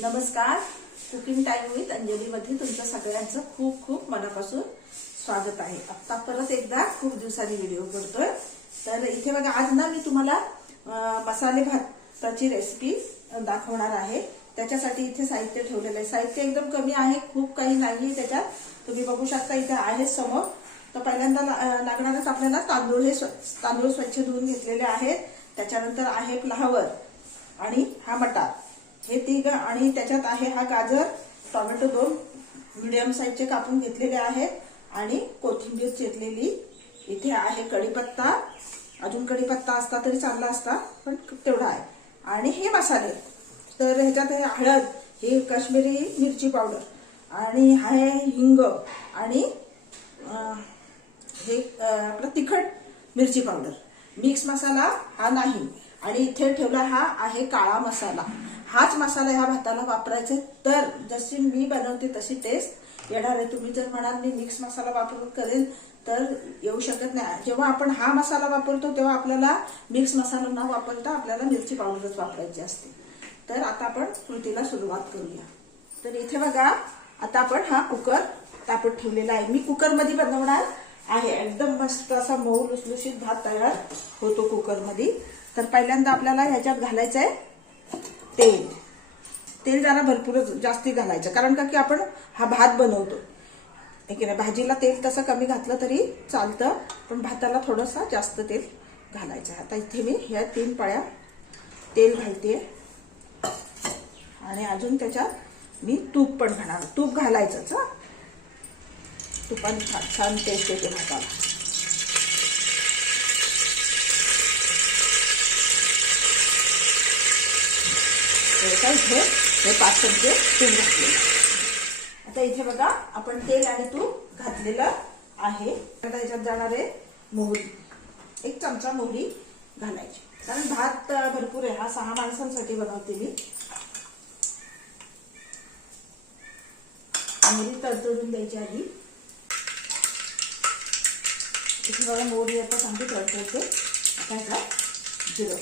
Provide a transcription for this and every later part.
नमस्कार. Cooking time with अंजलीमध्ये तुमचं सगळ्यांचं खूप खूप मनापासून स्वागत आहे. आता परत एकदा खूप दिवसांनी व्हिडिओ करतोय. तर इथे बघा आज ना मी तुम्हाला मसाले भाताची रेसिपी दाखवणार आहे. त्याच्यासाठी इथे साहित्य ठेवलेलं आहे. साहित्य एकदम कमी आहे खूप काही नाही त्याच्यात. तुम्ही बघू शकता इथे आहे समोर. तर पहिल्यांदा लागणारच आपल्याला तांदूळ हे स्व- तांदूळ स्वच्छ धुवून घेतलेले आहेत. त्याच्यानंतर आहे फ्लावर आणि हा मटार. हे तिघ आणि त्याच्यात आहे हा गाजर टोमॅटो दोन मिडियम साईजचे कापून घेतलेले आहेत आणि कोथिंबीर चिरलेली. इथे आहे कढीपत्ता. अजून कढीपत्ता असता तरी चांगला असता पण तेवढा आहे. आणि हे मसाले. तर ह्याच्यात हे हळद ही काश्मीरी मिरची पावडर. आणि आहे हिंग आणि हे आपलं तिखट मिरची पावडर. मिक्स मसाला हा नाही. आणि इथे ठेवला हा आहे काळा मसाला. हाच मसाला ह्या भाताला वापरायचा. तर जशी मी बनवते तशी टेस्ट येणार आहे तुम्ही जर म्हणाल मी मिक्स मसाला वापरून करेल तर येऊ शकत नाही. जेव्हा आपण हा मसाला वापरतो तेव्हा आपल्याला मिक्स मसाला न वापरता आपल्याला मिरची पावडरच वापरायची असते. तर आता आपण कृतीला सुरुवात करूया. तर इथे बघा आता आपण हा कुकर तापत ठेवलेला आहे. मी कुकरमध्ये बनवणार आहे. एकदम मस्त असा मऊ लुसलुशीत भात तयार होतो कुकरमध्ये तर पहिल्यांदा आपल्याला ह्याच्यात घालायचं आहे तेल. तेल जरा भरपूर जास्ती घालायचं. कारण का की आपण हा भात बनवतो. ठीक की ना भाजीला तेल तसं कमी घातलं तरी चालतं पण भाताला थोडंसं जास्त तेल घालायचं. आहे आता इथे मी ह्या तीन पळ्या तेल घालते. आणि अजून त्याच्यात मी तूप पण घालणार. तूप घालायचंच हा. तुपाने छान छान टेस्ट येते भाताला. तर इथे हे पाच चमचे तेल घातले आता इथे बघा आपण तेल आणि तूप घातलेलं आहे. आता ह्याच्यात जाणार आहे मोहरी. एक चमचा मोहरी घालायची. कारण भात भरपूर आहे. हा सहा माणसांसाठी बनवते मी. मोहरी तडतडून द्यायची आधी. इथे बघा मोहरी आता चांगली तडतडते. आता ह्याच्यात जिरं.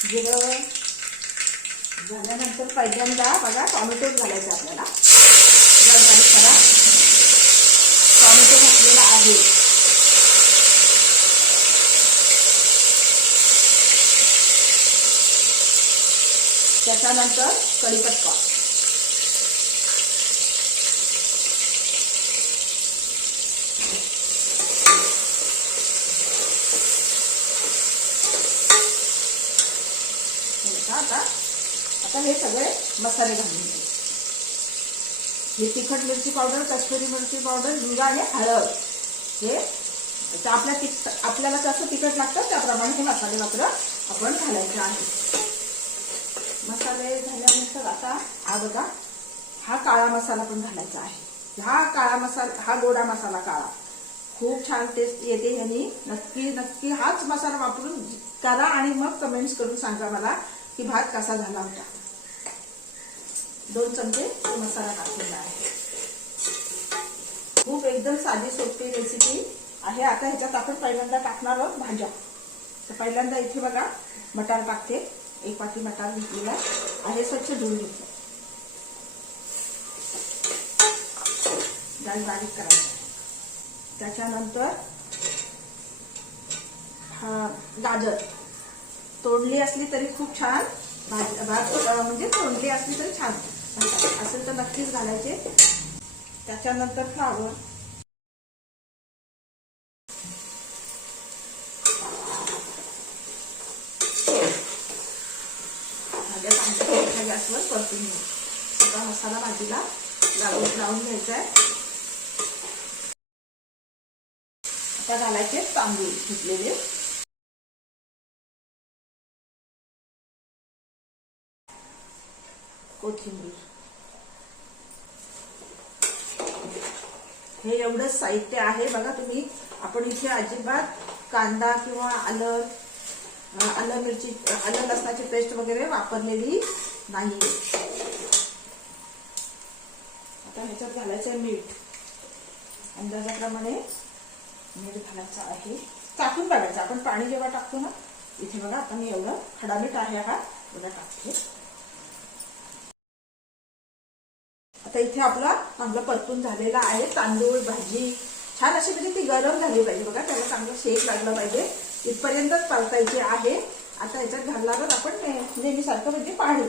जिरं झाल्यानंतर पहिल्यांदा बघा टॉमॅटो घालायचा आपल्याला. गरम बारीक करा. टॉमॅटो घातलेला आहे. त्याच्यानंतर कढीपत्ता हे बघा आता आता हे सगळे मसाले घालून घ्यायचे हे तिखट मिरची पावडर कश्मीरी मिरची पावडर जिरा आणि हळद. हे आपल्या तिख आपल्याला कसं तिखट लागतं त्याप्रमाणे हे मसाले मात्र आपण घालायचे आहे. मसाले झाल्यानंतर आता हा बघा हा काळा मसाला पण घालायचा आहे. हा काळा मसाला हा गोडा मसाला काळा. खूप छान टेस्ट येते ह्यानी. नक्की नक्की हाच मसाला वापरून करा आणि मग कमेंट्स करून सांगा मला की भात कसा झाला होता. दोन चमचे मसाला टाकलेला आहे. खूप एकदम साधी सोपी रेसिपी आहे. आता ह्याच्यात आपण पहिल्यांदा टाकणार आहोत भाज्या. तर पहिल्यांदा इथे बघा मटार टाकते. एक वाटी मटार घेतलेला आहे. स्वच्छ धुवून घेतलं. डाळ बारीक करायचं. त्याच्यानंतर हा गाजर. तोडली असली तरी खूप छान. भाजी भाज म्हणजे तोडली असली तरी छान. असेल तर नक्कीच घालायचे. त्याच्यानंतर फ्लावर. गॅसवर परतून घेऊ. सगळा मसाला भाजीला लावून लावून घ्यायचा आहे आता घालायचे तांदूळ घेतलेले. कोथिंबीर. हे एवढंच साहित्य आहे. बघा तुम्ही आपण इथे अजिबात कांदा किंवा आलं आलं मिरची आलं लसणाची पेस्ट वगैरे वापरलेली नाही आता ह्याच्यात घालायचं आहे मीठ. अंदाजाप्रमाणे मीठ घालायचं आहे. टाकून बघायचं. आपण पाणी जेव्हा टाकतो ना इथे बघा आता मी एवढं खडा मीठ आहे हा. एवढा टाकते तर इथे आपला चांगला परतून झालेला आहे. तांदूळ भाजी छान अशी म्हणजे ती गरम झाली पाहिजे. बघा त्याला चांगलं शेक लागलं पाहिजे. इथपर्यंतच परतायची आहे आता याच्यात घालणारच आपण नेहमीसारखं म्हणजे पाणी.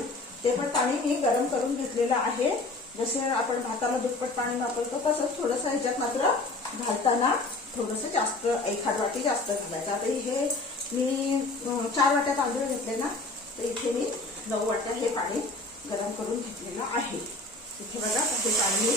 ते पण पाणी मी गरम करून घेतलेलं आहे. जसे आपण भाताला दुप्पट पाणी वापरतो तसंच थोडंसं ह्याच्यात मात्र घालताना थोडंसं जास्त एखाद वाटी जास्त घालायचं. आता हे मी चार वाट्या तांदूळ घेतले ना तर इथे मी नऊ वाट्या हे पाणी गरम करून घेतलेलं आहे. इथे बघा कसे काढले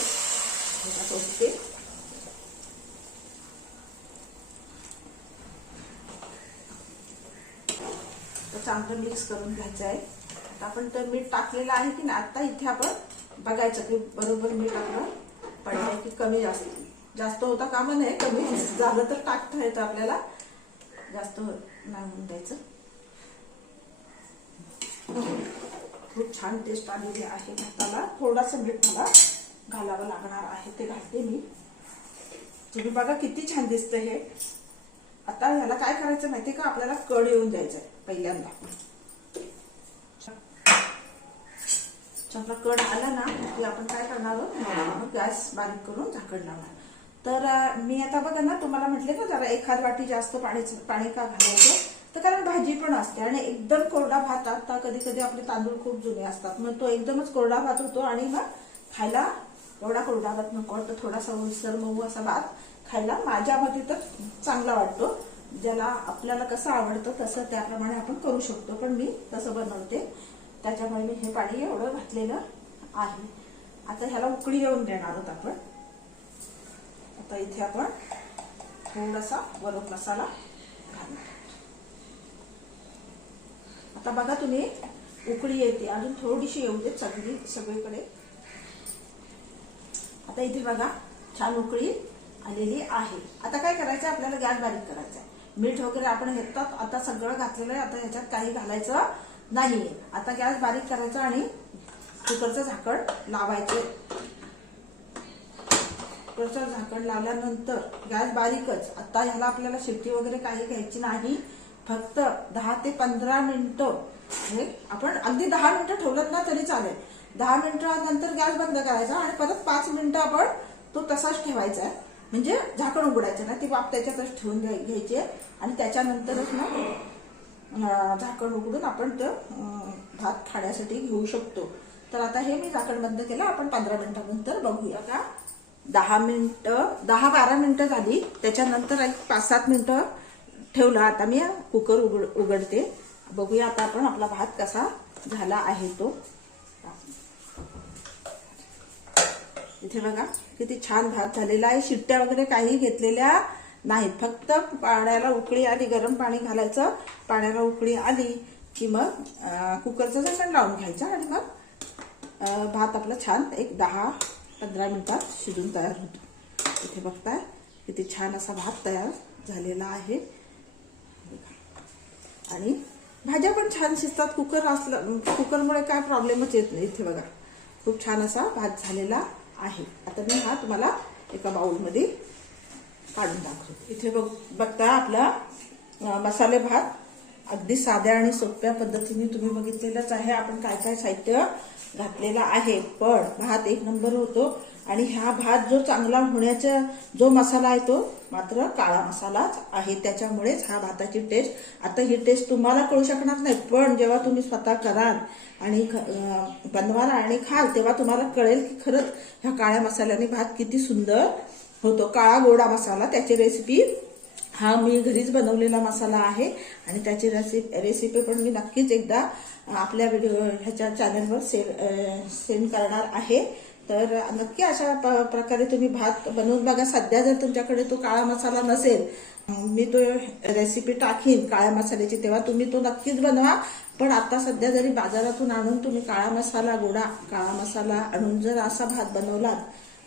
मी चांगलं मिक्स करून घ्यायचं आहे. आता आपण तर मीठ टाकलेलं आहे की नाही आता इथे आपण बघायचं की बरोबर मीठ आपलं पडलंय की कमी जास्त. जास्त होता कामा नाही कमी झालं तर टाकता येतं आपल्याला. जास्त नाही होऊन द्यायचं. खूप छान टेस्ट आलेली आहे. भाताला थोडासा मीठ मला घालावं लागणार आहे. ते घालते मी. तुम्ही बघा किती छान दिसतं हे. आता ह्याला काय करायचं माहितीये का? आपल्याला कड येऊन द्यायचंय पहिल्यांदा. चांगला कड आला ना की आपण काय करणार आहोत? गॅस बारीक करून झाकडणार लावणार तर मी आता बघा ना तुम्हाला म्हटले ना जरा एखाद वाटी जास्त पाणी पाणी का घालायचं? तर कारण भाजी पण असते आणि एकदम कोरडा भात आता कधी कधी आपले तांदूळ खूप जुने असतात. मग तो एकदमच कोरडा भात होतो आणि मग खायला एवढा कोरडा भात नको तर थोडासा उलसर मऊ असा भात खायला माझ्या मते तर चांगला वाटतो. ज्याला आपल्याला कसं आवडतं तसं त्याप्रमाणे आपण करू शकतो पण मी तसं बनवते. त्याच्यामुळे मी हे पाणी एवढं घातलेलं आहे. आता ह्याला उकळी येऊन देणार आहोत आपण. आता इथे आपण थोडासा वरून मसाला घालणार आता बघा तुम्ही उकळी येते. अजून थोडीशी येऊ देत सगळी सगळीकडे. आता इथे बघा छान उकळी आलेली आहे. आता काय करायचं? आपल्याला गॅस बारीक करायचा आहे. मीठ वगैरे आपण घेतात आता सगळं घातलेलं आहे. आता ह्याच्यात काही घालायचं नाहीये. आता गॅस बारीक करायचा आणि कुकरचं झाकण लावायचं. कुकरचं झाकण लावल्यानंतर गॅस बारीकच. आता ह्याला आपल्याला शिट्टी वगैरे काही घ्यायची नाही. फक्त दहा ते पंधरा मिनिटं हे आपण अगदी दहा मिनिटं ठेवलं ना तरी चालेल. दहा मिनिटानंतर गॅस बंद करायचा आणि परत पाच मिनिटं आपण तो तसाच ठेवायचा आहे. म्हणजे झाकण उघडायचं ना ती वाफ त्याच्यातच ठेवून घ्यायची आहे. आणि त्याच्यानंतरच ना झाकण उघडून आपण तो भात खाण्यासाठी घेऊ शकतो. तर आता हे मी झाकण बंद केलं आपण पंधरा मिनिटानंतर बघूया का. दहा मिनिटं दहा बारा मिनिटं झाली त्याच्यानंतर एक पाच सात मिनिटं ठेवलं. आता मी कुकर उघड उघडते. बघूया आता आपण आपला भात कसा झाला आहे तो. इथे बघा किती छान भात झालेला आहे. शिट्ट्या वगैरे काही घेतलेल्या नाहीत. फक्त पाण्याला उकळी आली गरम पाणी घालायचं. पाण्याला उकळी आली की मग कुकरचं झाकण लावून घ्यायचं आणि मग भात आपला छान एक दहा पंधरा मिनिटात शिजून तयार होतो. इथे बघताय किती छान असा भात तयार झालेला आहे. आणि भाज्या पण छान शिजतात. कुकर असलं कुकरमुळे काय प्रॉब्लेमच येत नाही इथे बघा. खूप छान असा भात झालेला आहे. आता मी हा तुम्हाला एका बाउलमध्ये काढून दाखवतो इथे बघ बघता आपला मसाले भात अगदी साध्या आणि सोप्या पद्धतीने तुम्ही बघितलेलंच आहे. आपण काय काय साहित्य घातलेलं आहे. पण भात एक नंबर होतो. आणि हा भात जो चांगला होण्याचा जो मसाला आहे तो मात्र काळा मसालाच आहे. त्याच्यामुळेच हा भाताची टेस्ट आता ही टेस्ट तुम्हाला कळू शकणार नाही पण जेव्हा तुम्ही स्वतः कराल आणि ख- बनवाल आणि खाल तेव्हा तुम्हाला कळेल की खरंच ह्या काळ्या मसाल्याने भात किती सुंदर होतो. काळा गोडा मसाला त्याची रेसिपी हा मी घरीच बनवलेला मसाला आहे आणि त्याची रेसिपी रेसिपी पण मी नक्कीच एकदा आपल्या व्हिडिओ ह्याच्या चॅनलवर सेंड सेंड करणार आहे. तर नक्की अशा प- प्रकारे तुम्ही भात बनवून बघा. सध्या जर तुमच्याकडे तो काळा मसाला नसेल मी तो रेसिपी टाकीन काळ्या मसाल्याची तेव्हा तुम्ही तो नक्कीच बनवा. पण आता सध्या जरी बाजारातून आणून तुम्ही काळा मसाला गोडा काळा मसाला आणून जर असा भात बनवलात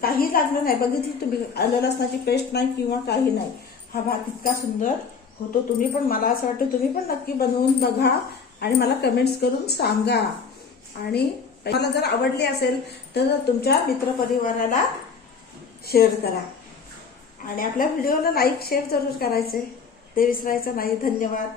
काही लागलं नाही. बघितली तुम्ही आलं लसणाची पेस्ट नाही किंवा काही नाही. हा भात इतका सुंदर होतो तुम्ही पण मला असं वाटतं तुम्ही पण नक्की बनवून बघा आणि मला कमेंट्स करून सांगा. आणि मला जर आवडली असेल तर तुमच्या मित्रपरिवाराला शेअर करा. आणि आपल्या व्हिडिओला लाईक शेअर जरूर करायचे. ते विसरायचं नाही. धन्यवाद.